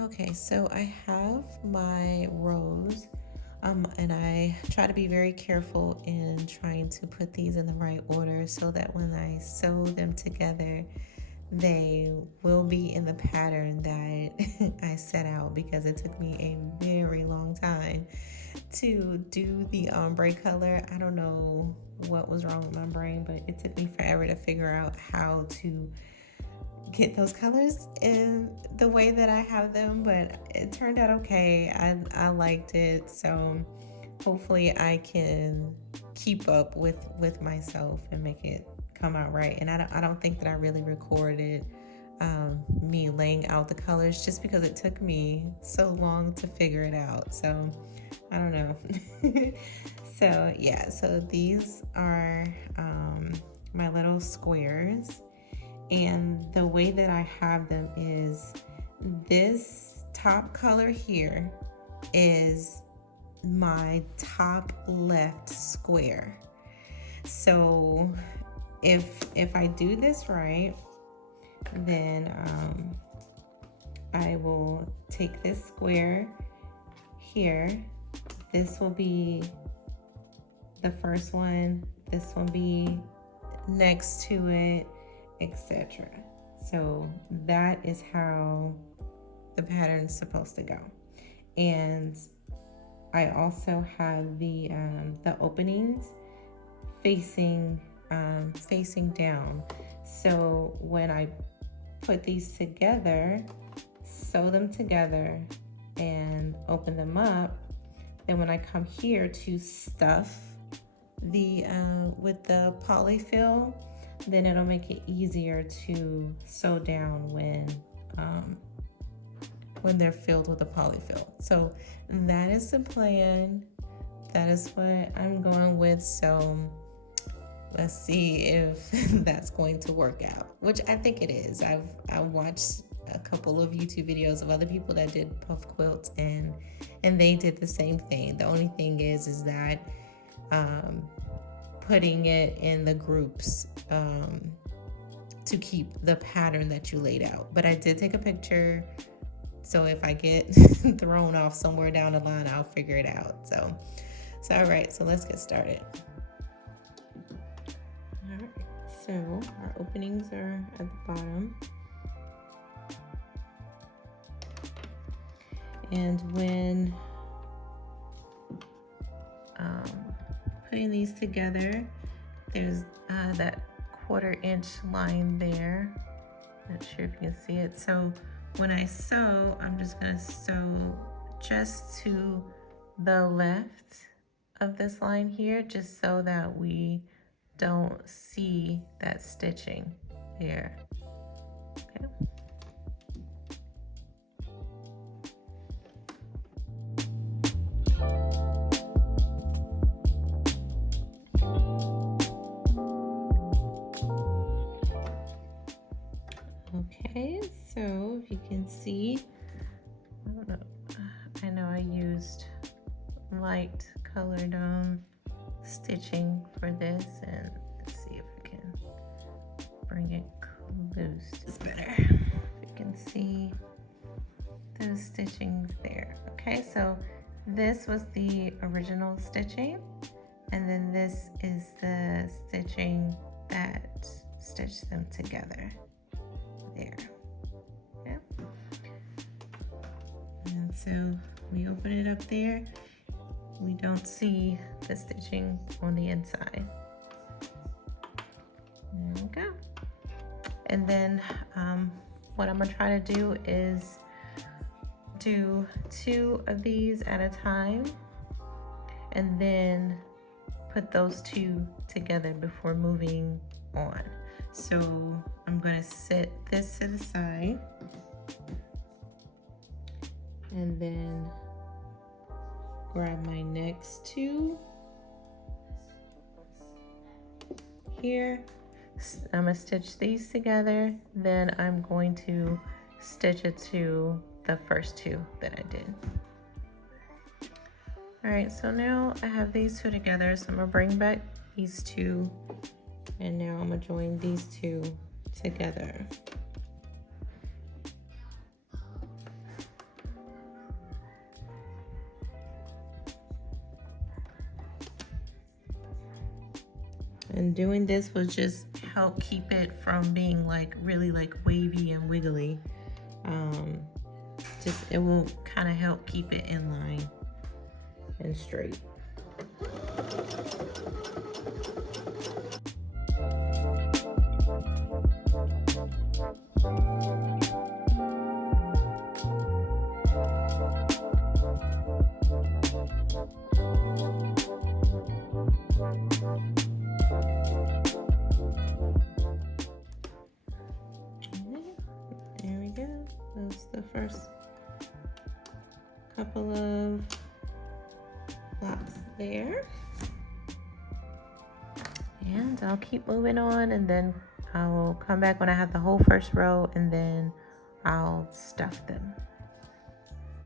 Okay, so I have my rows, and I try to be very careful in trying to put these in the right order so that when I sew them together, they will be in the pattern that I set out, because it took me a very long time to do the ombre color. I don't know what was wrong with my brain, but it took me forever to figure out how to get those colors in the way that I have them, but it turned out okay. I liked it, so hopefully I can keep up with myself and make it come out right. And I don't think that I really recorded me laying out the colors, just because it took me so long to figure it out. So I don't know. So yeah, so these are my little squares, and the way that I have them is this top color here is my top left square. So if I do this right, then I will take this square here. This will be the first one. This will be next to it, etc. So that is how the pattern is supposed to go. And I also have the openings facing down. So when I put these together, sew them together, and open them up, then when I come here to stuff the with the polyfill, then it'll make it easier to sew down when they're filled with the polyfill. So that is the plan. That is what I'm going with. So let's see if that's going to work out, which I think it is. I watched a couple of YouTube videos of other people that did puff quilts, and they did the same thing. The only thing is that putting it in the groups to keep the pattern that you laid out. But I did take a picture, so if I get thrown off somewhere down the line, I'll figure it out. So all right, so let's get started. All right, so our openings are at the bottom. And when putting these together, there's that 1/4 inch line there. Not sure if you can see it. So when I sew, I'm just gonna sew just to the left of this line here, just so that we don't see that stitching there. Okay. Okay, so if you can see, I know I used light colored stitching for this, and let's see if I can bring it close. It's better. You can see those stitchings there. Okay, so this was the original stitching, and then this is the stitching that stitched them together there. Okay. And so we open it up there. We don't see the stitching on the inside. There we go. And then what I'm gonna try to do is do 2 of these at a time, and then put those 2 together before moving on. So I'm gonna set this to the side, and then grab my next 2 here. I'm gonna stitch these together, then I'm going to stitch it to the first 2 that I did. All right, so now I have these 2 together, so I'm gonna bring back these 2, and now I'm gonna join these 2 together. And doing this will just help keep it from being like really like wavy and wiggly. Just it will kind of help keep it in line and straight. There we go. That's the first couple of blocks there. And I'll keep moving on, and then I will come back when I have the whole first row, and then I'll stuff them.